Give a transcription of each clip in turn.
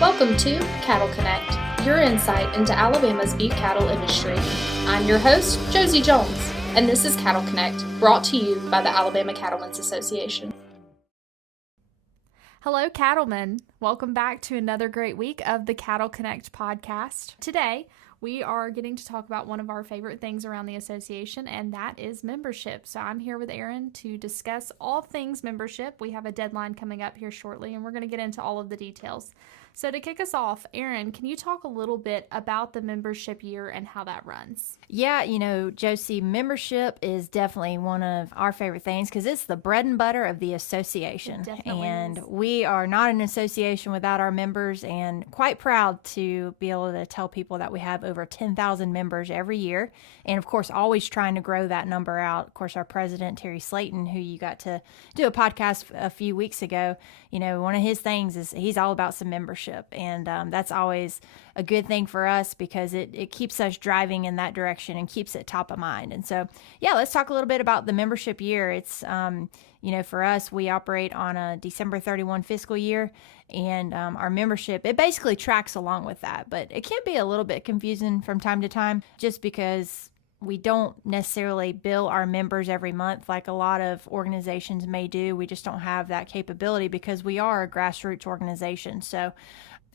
Welcome to Cattle Connect, your insight into Alabama's beef cattle industry. I'm your host, Josie Jones, and this is Cattle Connect, brought to you by the Alabama Cattlemen's Association. Hello, Cattlemen. Welcome back to another great week of the Cattle Connect podcast. Today, we are getting to talk about one of our favorite things around the association, and that is membership. So I'm here with Aaron to discuss all things membership. We have a deadline coming up here shortly, and we're going to get into all of the details. So to kick us off, Aaron, can you talk a little bit about the membership year and how that runs? Yeah, Josie, membership is definitely one of our favorite things because it's the bread and butter of the association. And we are not an association without our members, and quite proud to be able to tell people that we have over 10,000 members every year. And of course, always trying to grow that number out. Of course, our president, Terry Slayton, who you got to do a podcast a few weeks ago, one of his things is he's all about some membership. And that's always a good thing for us because it keeps us driving in that direction and keeps it top of mind. And so, yeah, let's talk a little bit about the membership year. It's, for us, we operate on a December 31 fiscal year, and our membership, it basically tracks along with that. But it can be a little bit confusing from time to time just because we don't necessarily bill our members every month like a lot of organizations may do. We just don't have that capability because we are a grassroots organization. So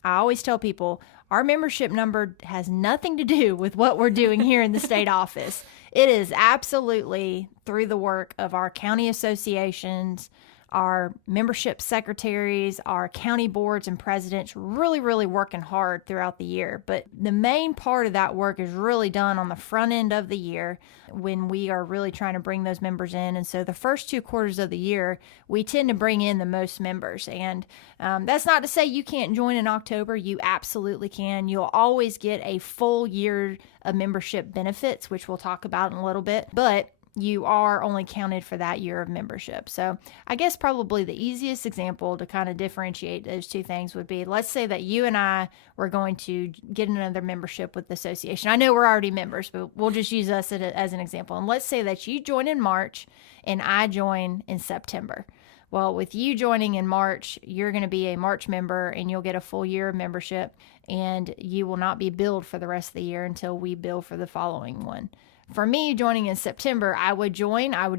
I always tell people our membership number has nothing to do with what we're doing here in the state office. It is absolutely through the work of our county associations, our membership secretaries, our county boards and presidents really working hard throughout the year. But the main part of that work is really done on the front end of the year when we are really trying to bring those members in. And so the first 2 quarters of the year, we tend to bring in the most members. And that's not to say you can't join in October. You absolutely can. You'll always get a full year of membership benefits, which we'll talk about in a little bit. But you are only counted for that year of membership. So I guess probably the easiest example to kind of differentiate those two things would be, let's say that you and I were going to get another membership with the association. I know we're already members, but we'll just use us as an example. And let's say that you join in March and I join in September. Well, with you joining in March, you're going to be a March member and you'll get a full year of membership, and you will not be billed for the rest of the year until we bill for the following one. For me, joining in September, I would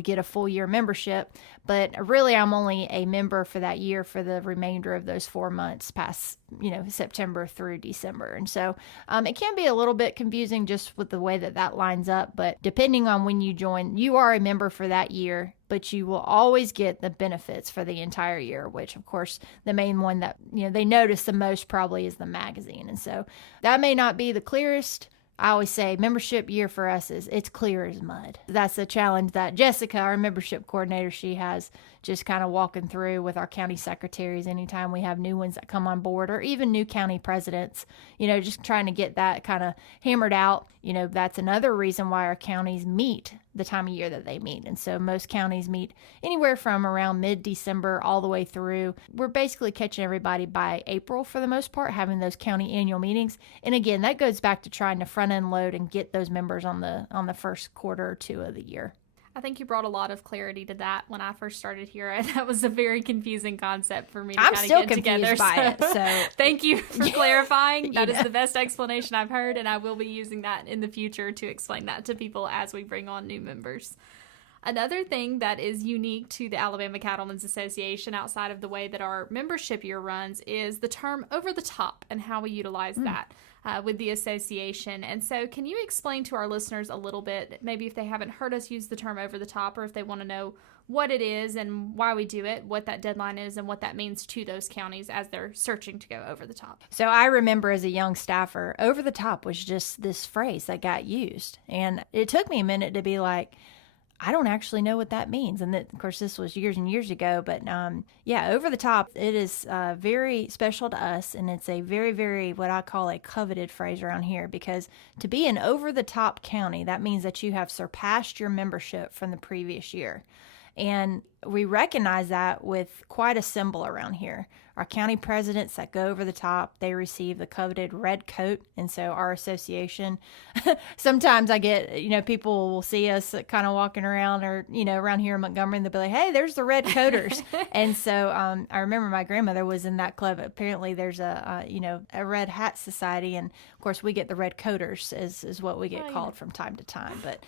get a full year membership, but really I'm only a member for that year for the remainder of those 4 months past, September through December. And so it can be a little bit confusing just with the way that lines up, but depending on when you join, you are a member for that year, but you will always get the benefits for the entire year, which of course the main one that, they notice the most probably is the magazine. And so that may not be the clearest. I always say membership year for us it's clear as mud. That's the challenge that Jessica, our membership coordinator, she has just kind of walking through with our county secretaries anytime we have new ones that come on board, or even new county presidents, just trying to get that kind of hammered out. That's another reason why our counties meet the time of year that they meet. And so most counties meet anywhere from around mid-December all the way through. We're basically catching everybody by April for the most part, having those county annual meetings. And again, that goes back to trying to front end load and get those members on the first quarter or 2 of the year. I think you brought a lot of clarity to that when I first started here. That was a very confusing concept for me to kind of get together. So thank you for clarifying. That is the best explanation I've heard, and I will be using that in the future to explain that to people as we bring on new members. Another thing that is unique to the Alabama Cattlemen's Association outside of the way that our membership year runs is the term over the top and how we utilize that with the association. And so can you explain to our listeners a little bit, maybe if they haven't heard us use the term over the top, or if they want to know what it is and why we do it, what that deadline is, and what that means to those counties as they're searching to go over the top? So I remember as a young staffer, over the top was just this phrase that got used. And it took me a minute to be like, I don't actually know what that means. And of course, this was years and years ago. But over the top, it is very special to us. And it's a very, very what I call a coveted phrase around here, because to be an over the top county, that means that you have surpassed your membership from the previous year. And we recognize that with quite a symbol around here. Our county presidents that go over the top, they receive the coveted red coat. And so our association, sometimes I get, people will see us kind of walking around or, around here in Montgomery, and they'll be like, hey, there's the red coaters. And so I remember my grandmother was in that club. Apparently there's a red hat society. And of course we get the red coaters is what we get called from time to time. But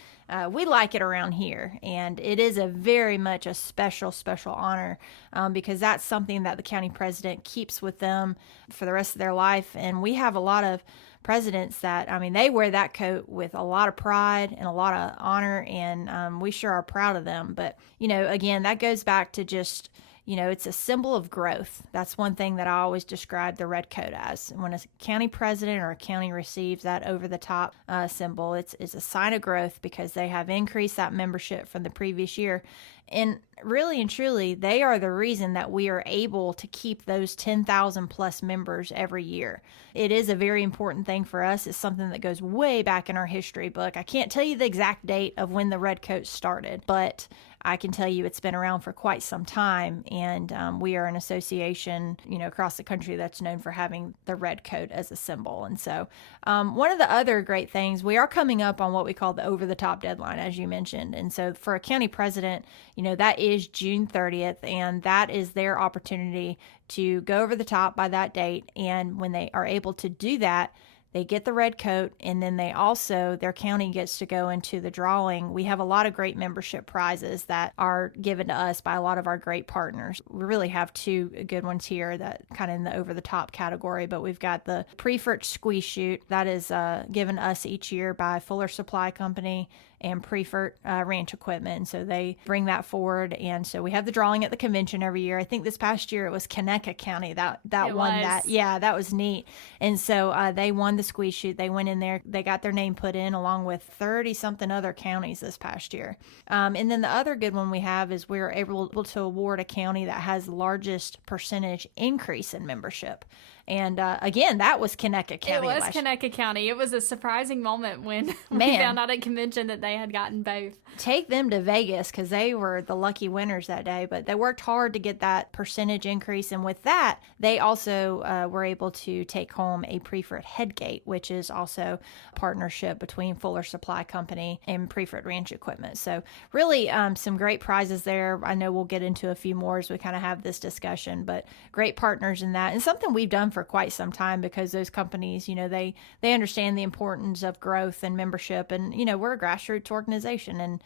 we like it around here, and it is a very much a special honor because that's something that the county president keeps with them for the rest of their life. And we have a lot of presidents that, they wear that coat with a lot of pride and a lot of honor, and we sure are proud of them. But, again, that goes back to just, it's a symbol of growth. That's one thing that I always describe the red coat as. When a county president or a county receives that over-the-top symbol, it's a sign of growth because they have increased that membership from the previous year. And really and truly, they are the reason that we are able to keep those 10,000 plus members every year. It is a very important thing for us. It's something that goes way back in our history book. I can't tell you the exact date of when the red coat started, but I can tell you it's been around for quite some time, and we are an association, across the country that's known for having the red coat as a symbol. And so one of the other great things, we are coming up on what we call the over-the-top deadline, as you mentioned. And so for a county president, that is June 30th, and that is their opportunity to go over the top by that date. And when they are able to do that, they get the red coat, and then their county gets to go into the drawing. We have a lot of great membership prizes that are given to us by a lot of our great partners. We really have two good ones here that kind of in the over-the-top category, but we've got the Preferred Squeeze Chute that is given us each year by Fuller Supply Company and Preferred Ranch Equipment. And so they bring that forward. And so we have the drawing at the convention every year. I think this past year it was Conecuh County that won that. Yeah, that was neat. And so they won the squeeze chute. They went in there, they got their name put in along with 30 something other counties this past year. And then the other good one we have is we're able to award a county that has the largest percentage increase in membership. And again, that was Conecuh County. It was Conecuh County. It was a surprising moment when we found out at convention that they had gotten both. Take them to Vegas because they were the lucky winners that day. But they worked hard to get that percentage increase. And with that, they also were able to take home a Preferred Headgate, which is also a partnership between Fuller Supply Company and Preferred Ranch Equipment. So really some great prizes there. I know we'll get into a few more as we kind of have this discussion, but great partners in that. And something we've done for quite some time because those companies, they understand the importance of growth and membership. And, we're a grassroots organization. And,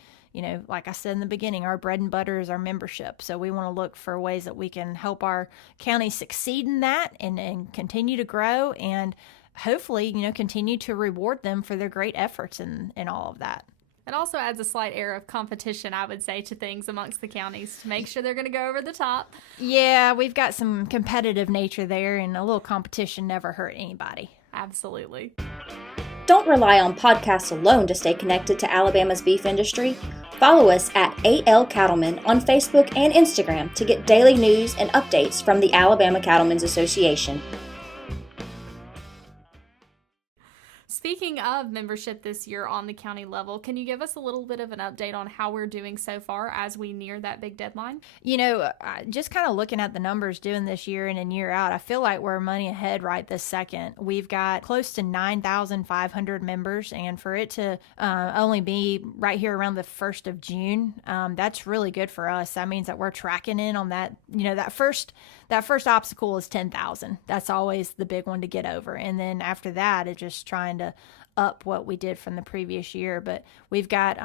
like I said in the beginning, our bread and butter is our membership. So we want to look for ways that we can help our county succeed in that and continue to grow and hopefully, continue to reward them for their great efforts in all of that. It also adds a slight air of competition, I would say, to things amongst the counties to make sure they're going to go over the top. Yeah, we've got some competitive nature there, and a little competition never hurt anybody. Absolutely. Don't rely on podcasts alone to stay connected to Alabama's beef industry. Follow us at AL Cattlemen on Facebook and Instagram to get daily news and updates from the Alabama Cattlemen's Association. Speaking of membership this year on the county level, can you give us a little bit of an update on how we're doing so far as we near that big deadline? Just kind of looking at the numbers doing this year in and year out, I feel like we're money ahead right this second. We've got close to 9,500 members, and for it to only be right here around the 1st of June, that's really good for us. That means that we're tracking in on that. That first obstacle is 10,000. That's always the big one to get over. And then after that, it's just trying to up what we did from the previous year. But we've got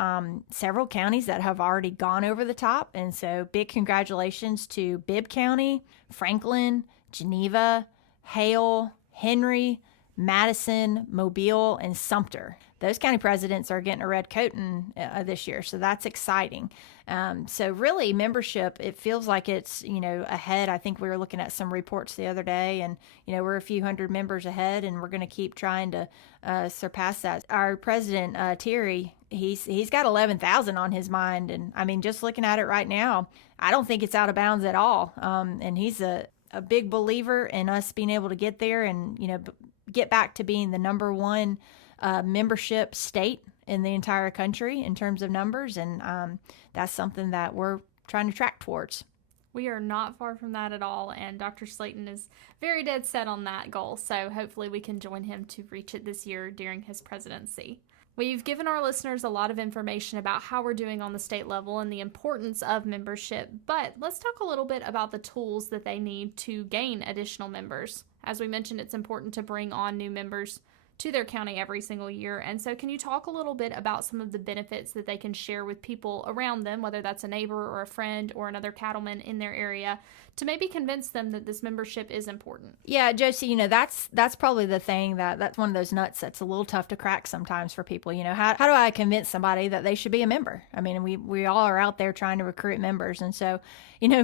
several counties that have already gone over the top. And so big congratulations to Bibb County, Franklin, Geneva, Hale, Henry, Madison, Mobile, and Sumter. Those county presidents are getting a red coat this year, so that's exciting. So really, membership, it feels like it's, ahead. I think we were looking at some reports the other day, and, we're a few hundred members ahead, and we're going to keep trying to surpass that. Our president, Terry, he's got 11,000 on his mind, and, just looking at it right now, I don't think it's out of bounds at all. And he's a big believer in us being able to get there and, get back to being the number one membership state in the entire country in terms of numbers. And that's something that we're trying to track towards. We are not far from that at all, and Dr. Slayton is very dead set on that goal, so hopefully we can join him to reach it this year during his presidency. We've given our listeners a lot of information about how we're doing on the state level and the importance of membership, but let's talk a little bit about the tools that they need to gain additional members. As we mentioned, it's important to bring on new members to their county every single year. And so can you talk a little bit about some of the benefits that they can share with people around them, whether that's a neighbor or a friend or another cattleman in their area, to maybe convince them that this membership is important? Yeah, Josie, that's probably the thing that's one of those nuts that's a little tough to crack sometimes for people. How do I convince somebody that they should be a member? I mean, we all are out there trying to recruit members. And so,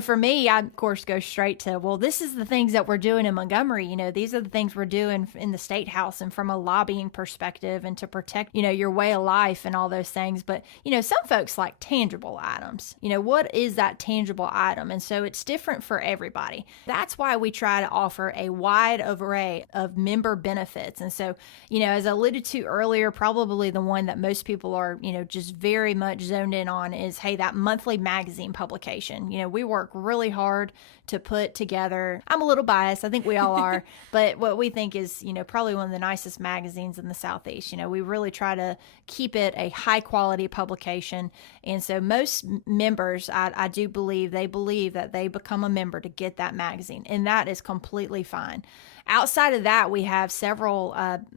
for me, I, of course, go straight to, well, this is the things that we're doing in Montgomery. These are the things we're doing in the State House and from a lobbying perspective and to protect, your way of life and all those things. But, some folks like tangible items. What is that tangible item? And so it's different for everybody. That's why we try to offer a wide array of member benefits. And so, as I alluded to earlier, probably the one that most people are, just very much zoned in on is, hey, that monthly magazine publication. We work really hard to put together. I'm a little biased. I think we all are. But what we think is, probably one of the nicest magazines in the Southeast. We really try to keep it a high quality publication. And so most members, I do believe that they become a member to get that magazine. And that is completely fine. Outside of that, we have several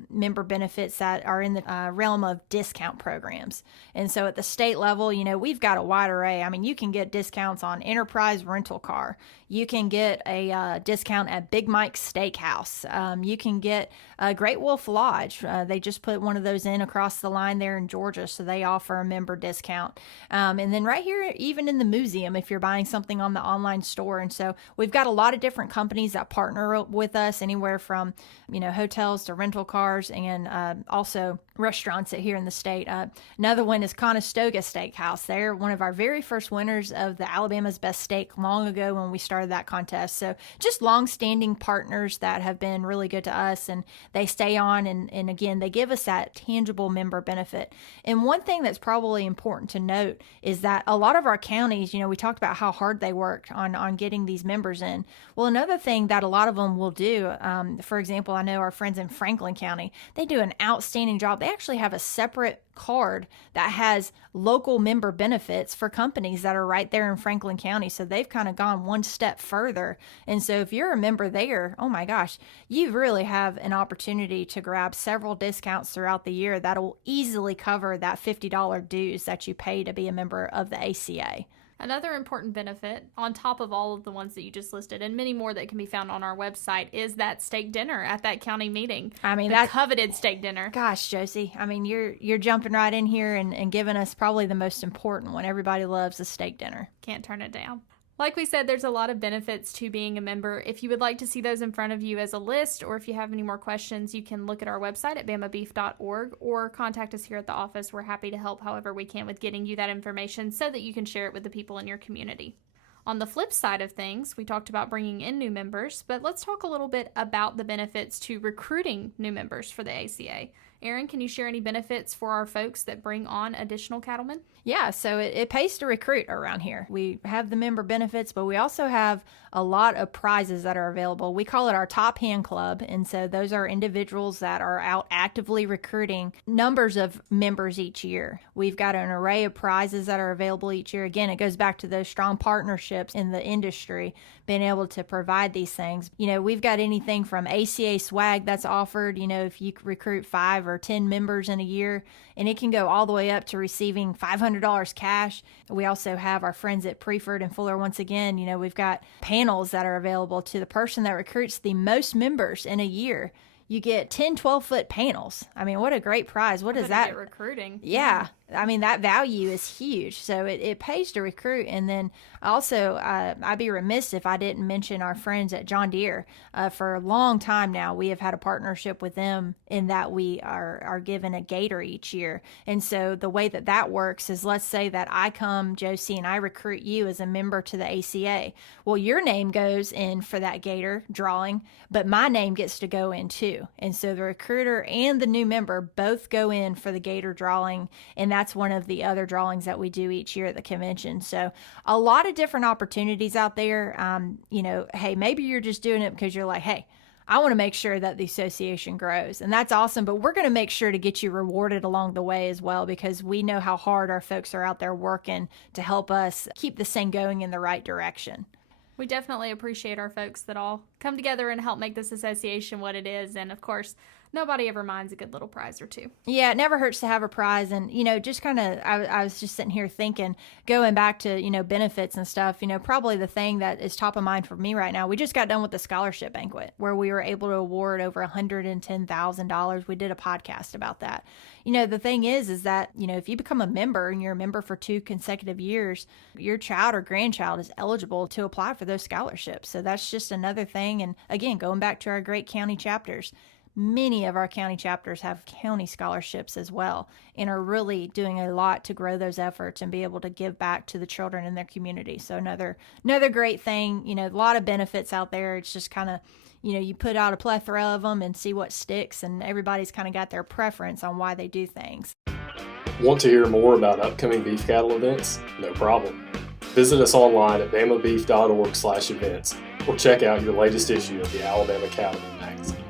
member benefits that are in the realm of discount programs. And so at the state level, we've got a wide array. I mean, you can get discounts on Enterprise rental car. You can get a discount at Big Mike's Steakhouse. You can get Great Wolf Lodge. They just put one of those in across the line there in Georgia, so they offer a member discount. And then right here, even in the museum, if you're buying something on the online store. And so we've got a lot of different companies that partner with us, anywhere from, hotels to rental cars and also restaurants here in the state. Another one is Conestoga Steakhouse. They're one of our very first winners of the Alabama's Best Steak long ago when we started that contest. So just long-standing partners that have been really good to us, and they stay on, and again, they give us that tangible member benefit. And one thing that's probably important to note is that a lot of our counties, we talked about how hard they worked on getting these members in. Well, another thing that a lot of them will do, for example, I know our friends in Franklin County, they do an outstanding job. They actually have a separate card that has local member benefits for companies that are right there in Franklin County. So they've kind of gone one step further. And so if you're a member there, oh my gosh, you really have an opportunity to grab several discounts throughout the year that will easily cover that $50 dues that you pay to be a member of the ACA. Another important benefit, on top of all of the ones that you just listed, and many more that can be found on our website, is that steak dinner at that county meeting. I mean, that coveted steak dinner. Gosh, Josie, I mean, you're jumping right in here and giving us probably the most important one. Everybody loves the steak dinner. Can't turn it down. Like we said, there's a lot of benefits to being a member. If you would like to see those in front of you as a list, or if you have any more questions, you can look at our website at bamabeef.org or contact us here at the office. We're happy to help however we can with getting you that information so that you can share it with the people in your community. On the flip side of things, we talked about bringing in new members, but let's talk a little bit about the benefits to recruiting new members for the ACA. Erin, can you share any benefits for our folks that bring on additional cattlemen? Yeah, so it pays to recruit around here. We have the member benefits, but we also have a lot of prizes that are available. We call it our Top Hand Club, and so those are individuals that are out actively recruiting numbers of members each year. We've got an array of prizes that are available each year. Again, it goes back to those strong partnerships in the industry, being able to provide these things. We've got anything from ACA swag that's offered, if you recruit 5 or 10 members in a year, and it can go all the way up to receiving $500 cash. We also have our friends at Preford and Fuller. Once again, we've got panels that are available to the person that recruits the most members in a year. You get 10 12-foot panels. I mean, what a great prize. What is that? Get recruiting. Yeah. I mean, that value is huge. So it pays to recruit. And then also, I'd be remiss if I didn't mention our friends at John Deere. For a long time now, we have had a partnership with them in that we are given a gator each year. And so the way that works is, let's say that I come, Josie, and I recruit you as a member to the ACA. Well, your name goes in for that gator drawing, but my name gets to go in too. And so the recruiter and the new member both go in for the gator drawing, and that's one of the other drawings that we do each year at the convention. So a lot of different opportunities out there. Hey, maybe you're just doing it because you're like, hey, I want to make sure that the association grows. And that's awesome. But we're going to make sure to get you rewarded along the way as well, because we know how hard our folks are out there working to help us keep this thing going in the right direction. We definitely appreciate our folks that all come together and help make this association what it is. And of course, nobody ever minds a good little prize or two. Yeah, it never hurts to have a prize. And, just kind of, I was just sitting here thinking, going back to, benefits and stuff, probably the thing that is top of mind for me right now, we just got done with the scholarship banquet where we were able to award over $110,000. We did a podcast about that. The thing is that, if you become a member and you're a member for 2 consecutive years, your child or grandchild is eligible to apply for those scholarships. So that's just another thing. And again, going back to our great county chapters, many of our county chapters have county scholarships as well and are really doing a lot to grow those efforts and be able to give back to the children in their community. So another great thing, a lot of benefits out there. It's just kind of, you put out a plethora of them and see what sticks, and everybody's kind of got their preference on why they do things. Want to hear more about upcoming beef cattle events? No problem. Visit us online at bamabeef.org/events or check out your latest issue of the Alabama Cattlemen magazine.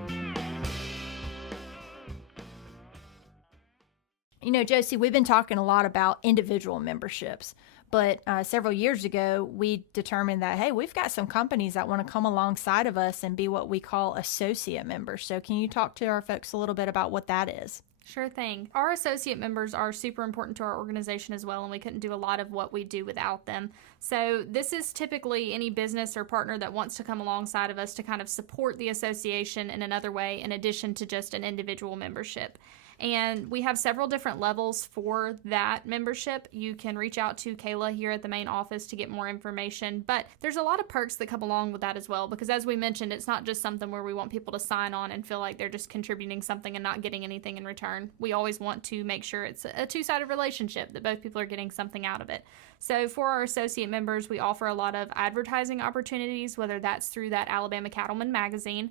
Josie, we've been talking a lot about individual memberships, but several years ago, we determined that, hey, we've got some companies that want to come alongside of us and be what we call associate members. So can you talk to our folks a little bit about what that is? Sure thing. Our associate members are super important to our organization as well, and we couldn't do a lot of what we do without them. So this is typically any business or partner that wants to come alongside of us to kind of support the association in another way in addition to just an individual membership. And we have several different levels for that membership. You can reach out to Kayla here at the main office to get more information, but there's a lot of perks that come along with that as well, because as we mentioned, it's not just something where we want people to sign on and feel like they're just contributing something and not getting anything in return. We always want to make sure it's a two-sided relationship, that both people are getting something out of it. So for our associate members, we offer a lot of advertising opportunities, whether that's through that Alabama Cattlemen magazine,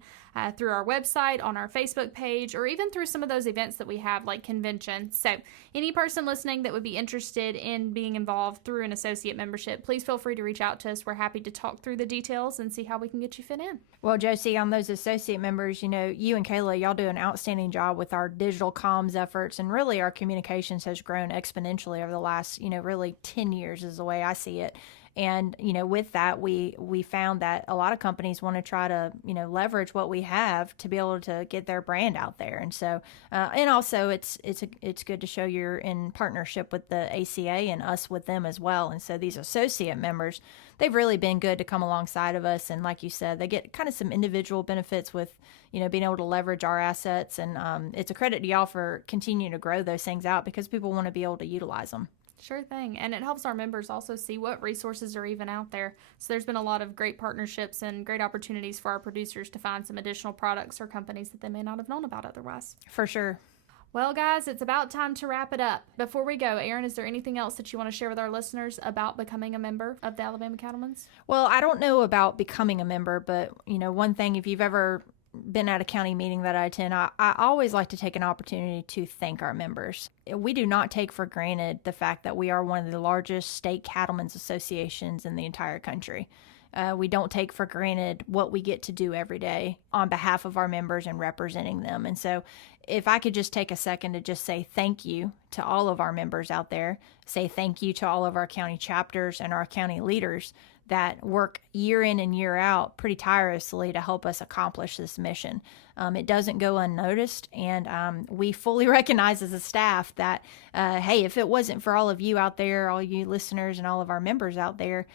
through our website, on our Facebook page, or even through some of those events that we have like conventions. So any person listening that would be interested in being involved through an associate membership, please feel free to reach out to us. We're happy to talk through the details and see how we can get you fit in. Well, Josie, on those associate members, you and Kayla, y'all do an outstanding job with our digital comms efforts, and really our communications has grown exponentially over the last, really 10 years is the way I see it. And, with that, we found that a lot of companies want to try to, leverage what we have to be able to get their brand out there. And so, and also it's good to show you're in partnership with the ACA and us with them as well. And so these associate members, they've really been good to come alongside of us. And like you said, they get kind of some individual benefits with, being able to leverage our assets. And it's a credit to y'all for continuing to grow those things out, because people want to be able to utilize them. Sure thing. And it helps our members also see what resources are even out there. So there's been a lot of great partnerships and great opportunities for our producers to find some additional products or companies that they may not have known about otherwise. For sure. Well, guys, it's about time to wrap it up. Before we go, Erin, is there anything else that you want to share with our listeners about becoming a member of the Alabama Cattlemen's? Well, I don't know about becoming a member, but, one thing, if you've ever been at a county meeting that I attend, I always like to take an opportunity to thank our members. We do not take for granted the fact that we are one of the largest state cattlemen's associations in the entire country. We don't take for granted what we get to do every day on behalf of our members and representing them. And so if I could just take a second to just say thank you to all of our members out there, say thank you to all of our county chapters and our county leaders that work year in and year out pretty tirelessly to help us accomplish this mission. It doesn't go unnoticed, and we fully recognize as a staff that, hey, if it wasn't for all of you out there, all you listeners and all of our members out there,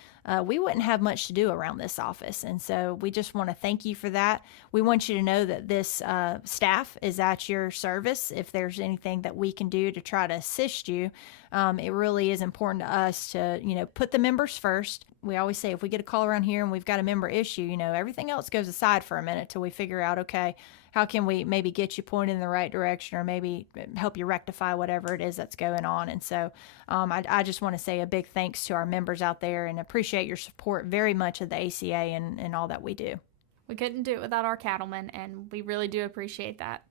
we wouldn't have much to do around this office. And so we just want to thank you for that. We want you to know that this staff is at your service. If there's anything that we can do to try to assist you, it really is important to us to, put the members first. We always say if we get a call around here and we've got a member issue, everything else goes aside for a minute till we figure out, okay, how can we maybe get you pointed in the right direction, or maybe help you rectify whatever it is that's going on. And so I just want to say a big thanks to our members out there and appreciate your support very much of the ACA and all that we do. We couldn't do it without our cattlemen, and we really do appreciate that.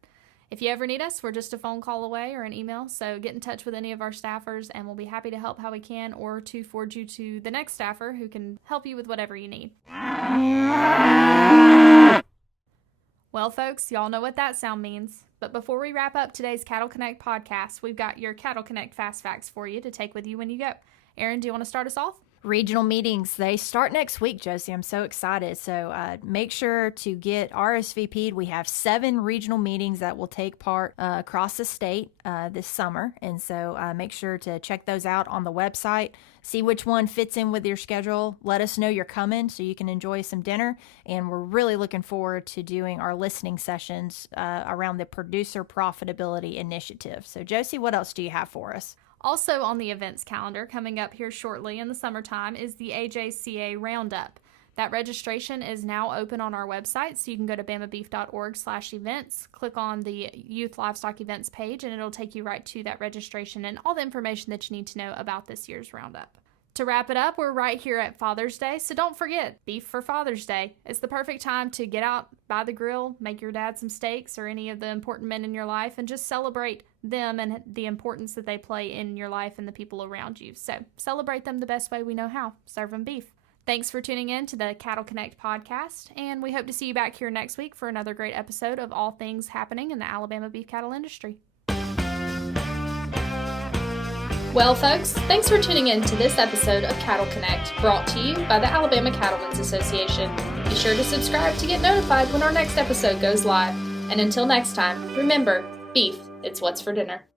If you ever need us, we're just a phone call away or an email, so get in touch with any of our staffers and we'll be happy to help how we can or to forward you to the next staffer who can help you with whatever you need. Well, folks, y'all know what that sound means. But before we wrap up today's Cattle Connect podcast, we've got your Cattle Connect Fast Facts for you to take with you when you go. Erin, do you want to start us off? Regional meetings, they start next week, Josie. I'm so excited. So make sure to get RSVP'd. We have 7 regional meetings that will take part across the state this summer. And so make sure to check those out on the website. See which one fits in with your schedule. Let us know you're coming so you can enjoy some dinner. And we're really looking forward to doing our listening sessions around the Producer Profitability Initiative. So Josie, what else do you have for us? Also on the events calendar coming up here shortly in the summertime is the AJCA Roundup. That registration is now open on our website, so you can go to bamabeef.org/events, click on the Youth Livestock Events page, and it'll take you right to that registration and all the information that you need to know about this year's Roundup. To wrap it up, we're right here at Father's Day, so don't forget, Beef for Father's Day. It's the perfect time to get out by the grill, make your dad some steaks or any of the important men in your life, and just celebrate them and the importance that they play in your life and the people around you. So celebrate them the best way we know how. Serve them beef. Thanks for tuning in to the Cattle Connect podcast, and we hope to see you back here next week for another great episode of all things happening in the Alabama beef cattle industry. Well, folks, thanks for tuning in to this episode of Cattle Connect, brought to you by the Alabama Cattlemen's Association. Be sure to subscribe to get notified when our next episode goes live. And until next time, remember, beef, it's what's for dinner.